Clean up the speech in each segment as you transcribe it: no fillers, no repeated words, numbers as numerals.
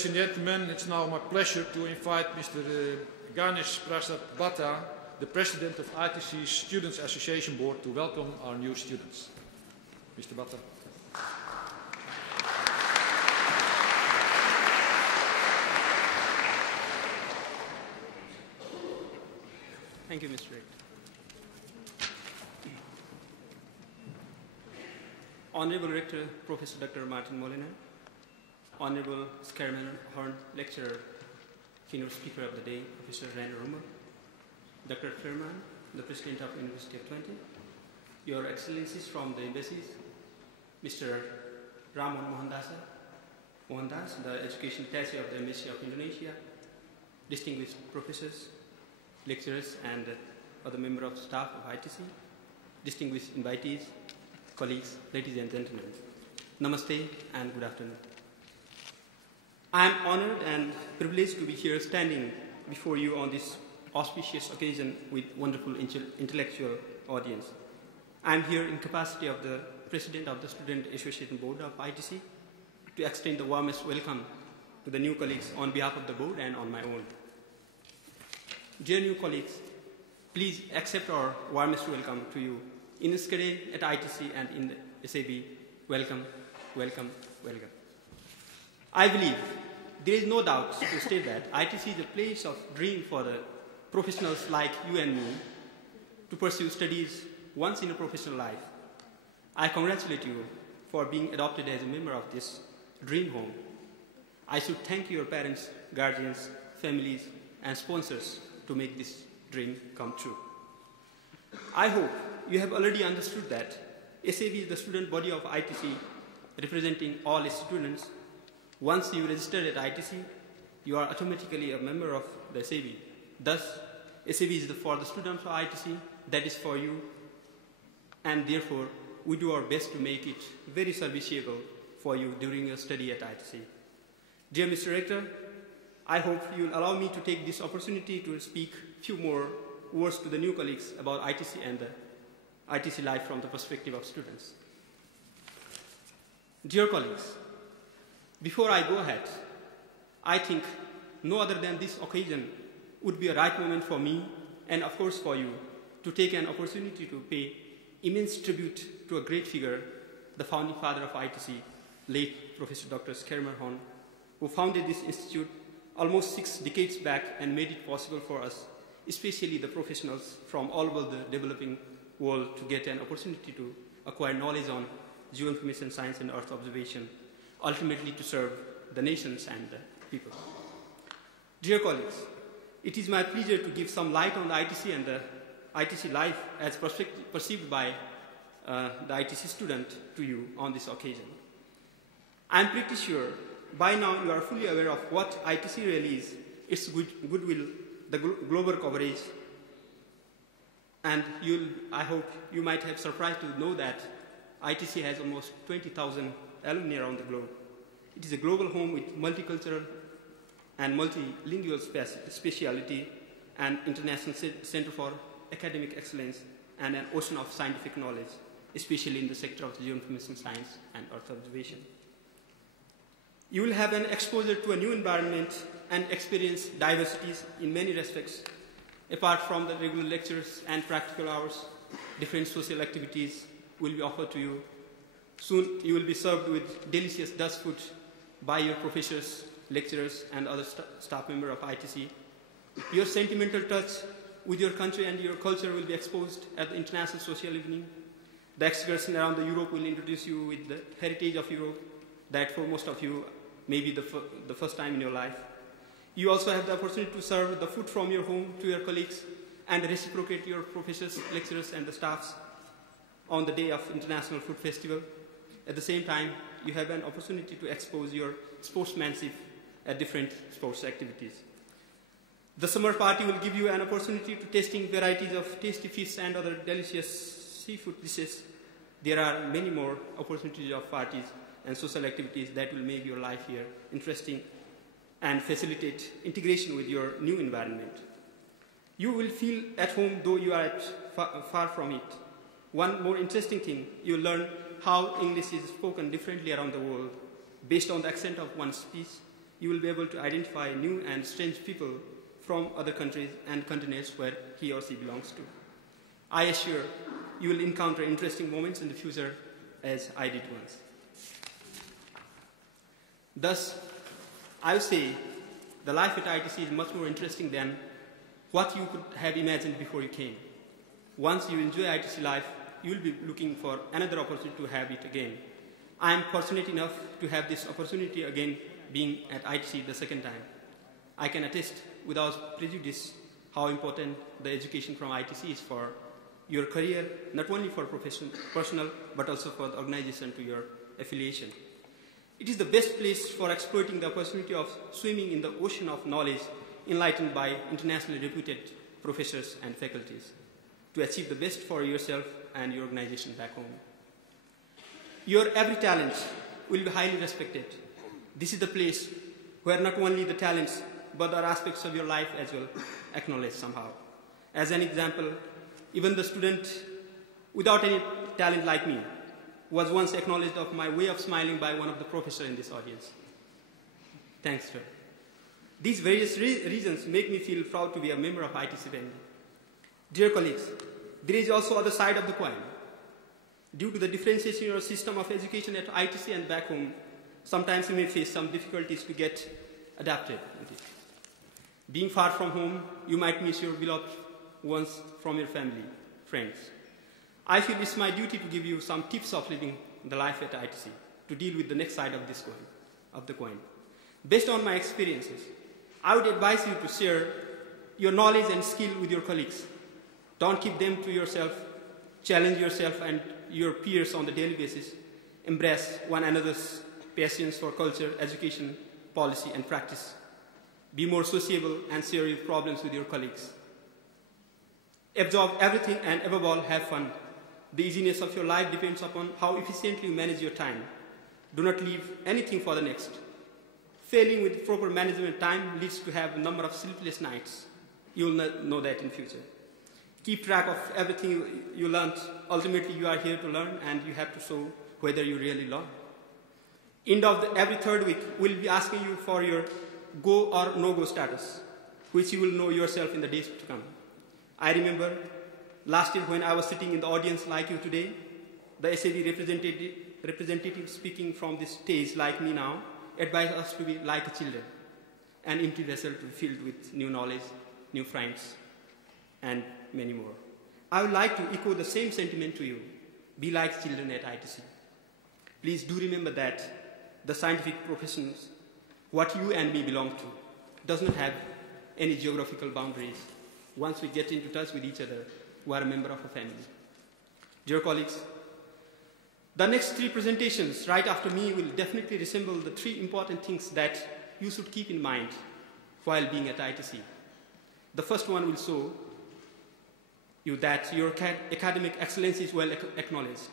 Ladies and gentlemen, it's now my pleasure to invite Mr. Ganesh Prasad Bhatta, the President of ITC's Students Association Board, to welcome our new students. Mr. Bhatta. Thank you, Mr. Rick. Honorable Rector, Professor Dr. Martin Molina, Honorable Scareman Horn Lecturer, Keynote Speaker of the Day, Professor Rainer Rummer, Dr. Fairman, the President of University of Twente, Your Excellencies from the embassies, Mr. Ramon Mohandas, the Education Attaché of the Embassy of Indonesia, distinguished professors, lecturers, and other members of staff of ITC, distinguished invitees, colleagues, ladies and gentlemen, Namaste and good afternoon. I am honored and privileged to be here standing before you on this auspicious occasion with wonderful intellectual audience. I am here in capacity of the President of the Student Association Board of ITC to extend the warmest welcome to the new colleagues on behalf of the board and on my own. Dear new colleagues, please accept our warmest welcome to you in Skade at ITC and in the SAB. Welcome, welcome, welcome. I believe there is no doubt to state that ITC is a place of dream for the professionals like you and me to pursue studies once in a professional life. I congratulate you for being adopted as a member of this dream home. I should thank your parents, guardians, families, and sponsors to make this dream come true. I hope you have already understood that SAB is the student body of ITC representing all its students. Once you register at ITC, you are automatically a member of the SAB. Thus, SAB is for the students of ITC, that is for you, and therefore, we do our best to make it very serviceable for you during your study at ITC. Dear Mr. Rector, I hope you will allow me to take this opportunity to speak a few more words to the new colleagues about ITC and the ITC life from the perspective of students. Dear colleagues, before I go ahead, I think no other than this occasion would be a right moment for me and of course for you to take an opportunity to pay immense tribute to a great figure, the founding father of ITC, late Professor Dr. Scareman Horn, who founded this institute almost 6 decades back and made it possible for us, especially the professionals from all over the developing world, to get an opportunity to acquire knowledge on geoinformation science and earth observation, ultimately to serve the nations and the people. Dear colleagues, it is my pleasure to give some light on the ITC and the ITC life as perceived by the ITC student to you on this occasion. I am pretty sure by now you are fully aware of what ITC really is, its goodwill, the global coverage, and I hope you might have surprised to know that ITC has almost 20,000 alumni around the globe. It is a global home with multicultural and multilingual speciality and international center for academic excellence and an ocean of scientific knowledge, especially in the sector of geoinformation science and earth observation. You will have an exposure to a new environment and experience diversities in many respects. Apart from the regular lectures and practical hours, different social activities will be offered to you. Soon you will be served with delicious Dutch food by your professors, lecturers, and other staff members of ITC. Your sentimental touch with your country and your culture will be exposed at the International Social Evening. The excursion around the Europe will introduce you with the heritage of Europe, that for most of you may be the first time in your life. You also have the opportunity to serve the food from your home to your colleagues and reciprocate your professors, lecturers, and the staffs on the day of International Food Festival. At the same time, you have an opportunity to expose your sportsmanship at different sports activities. The summer party will give you an opportunity to tasting varieties of tasty fish and other delicious seafood dishes. There are many more opportunities of parties and social activities that will make your life here interesting and facilitate integration with your new environment. You will feel at home though you are far from it. One more interesting thing, you will learn how English is spoken differently around the world based on the accent of one's speech. you will be able to identify new and strange people from other countries and continents where he or she belongs to. I assure you will encounter interesting moments in the future as I did once. Thus, I would say the life at ITC is much more interesting than what you could have imagined before you came. Once you enjoy ITC life, you will be looking for another opportunity to have it again. I am fortunate enough to have this opportunity again being at ITC the second time. I can attest without prejudice how important the education from ITC is for your career, not only for personal, but also for the organization to your affiliation. It is the best place for exploiting the opportunity of swimming in the ocean of knowledge enlightened by internationally reputed professors and faculties to achieve the best for yourself and your organization back home. Your every talent will be highly respected. This is the place where not only the talents, but other aspects of your life as well acknowledged somehow. As an example, even the student without any talent like me was once acknowledged of my way of smiling by one of the professors in this audience. Thanks, sir. These various reasons make me feel proud to be a member of ITC family. Dear colleagues, there is also other side of the coin. Due to the differentiation or system of education at ITC and back home, sometimes you may face some difficulties to get adapted with it. Being far from home, you might miss your beloved ones from your family, friends. I feel it's my duty to give you some tips of living the life at ITC to deal with the next side of this coin. Based on my experiences, I would advise you to share your knowledge and skill with your colleagues. Don't keep them to yourself. Challenge yourself and your peers on the daily basis. Embrace one another's passions for culture, education, policy, and practice. Be more sociable and share your problems with your colleagues. Absorb everything and above all, have fun. The easiness of your life depends upon how efficiently you manage your time. Do not leave anything for the next. Failing with proper management of time leads to have a number of sleepless nights. You will not know that in future. Keep track of everything you learned. Ultimately, you are here to learn, and you have to show whether you really learn. End of every third week, we'll be asking you for your go or no-go status, which you will know yourself in the days to come. I remember last year when I was sitting in the audience like you today, the SAB representative speaking from this stage like me now, advised us to be like children, an empty vessel to be filled with new knowledge, new friends, and many more. I would like to echo the same sentiment to you. Be like children at ITC. Please do remember that the scientific professions, what you and me belong to, does not have any geographical boundaries. Once we get into touch with each other, we are a member of a family. Dear colleagues, the next three presentations right after me will definitely resemble the three important things that you should keep in mind while being at ITC. The first one will show you that your academic excellence is well acknowledged.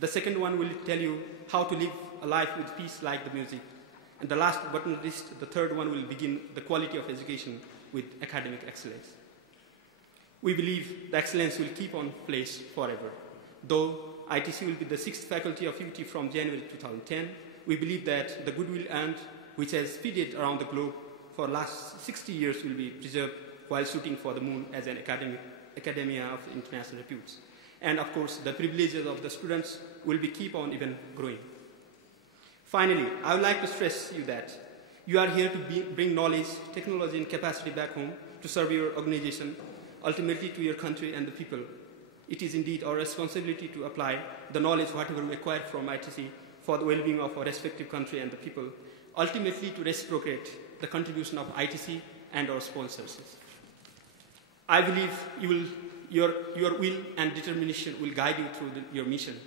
The second one will tell you how to live a life with peace like the music. And the last but not least, the third one will begin the quality of education with academic excellence. We believe the excellence will keep on place forever. Though ITC will be the 6th faculty of UT from January 2010, we believe that the goodwill earned, which has spread around the globe for the last 60 years, will be preserved while shooting for the moon as an academia of international repute. And of course, the privileges of the students will be keep on even growing. Finally, I would like to stress you that you are here to bring knowledge, technology, and capacity back home to serve your organization, ultimately to your country and the people. It is indeed our responsibility to apply the knowledge, whatever we acquire from ITC, for the well-being of our respective country and the people, ultimately to reciprocate the contribution of ITC and our sponsors. I believe your will and determination will guide you through your mission.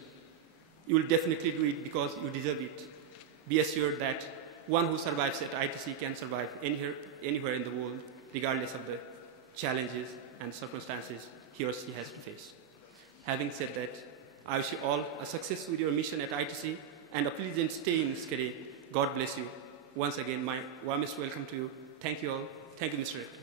You will definitely do it because you deserve it. Be assured that one who survives at ITC can survive anywhere in the world, regardless of the challenges and circumstances he or she has to face. Having said that, I wish you all a success with your mission at ITC and a pleasant stay in Skere. God bless you. Once again, my warmest welcome to you. Thank you all. Thank you, Mr. Rector.